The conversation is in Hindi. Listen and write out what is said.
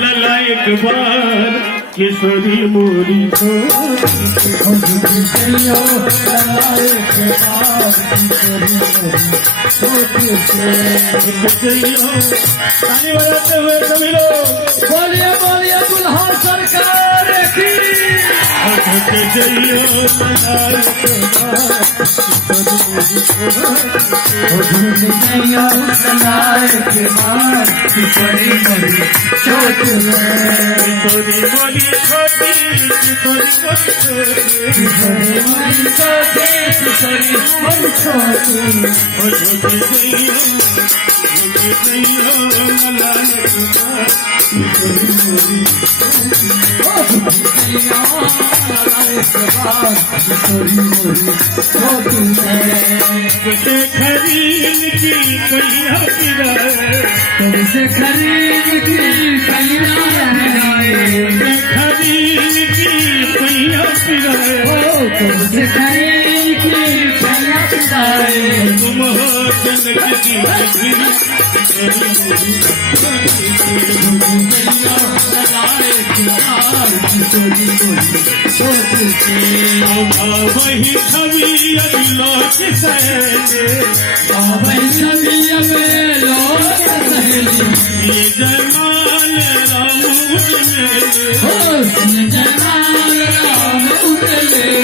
लला एक बार किशोरी मोरी बजाते हुए सभी लोग बोलिए बोलिए दुल्हा सरकार की जइयो छोटी बोली छोटी खरीद की कैया तुमसे खरीद की कैया खरीद की कैया तुमसे खरीद की कैया तुम हो जनक की वही छवि लोक सहेले वही छवि लोक सहेली ये जमाल राम जमाल राम उतले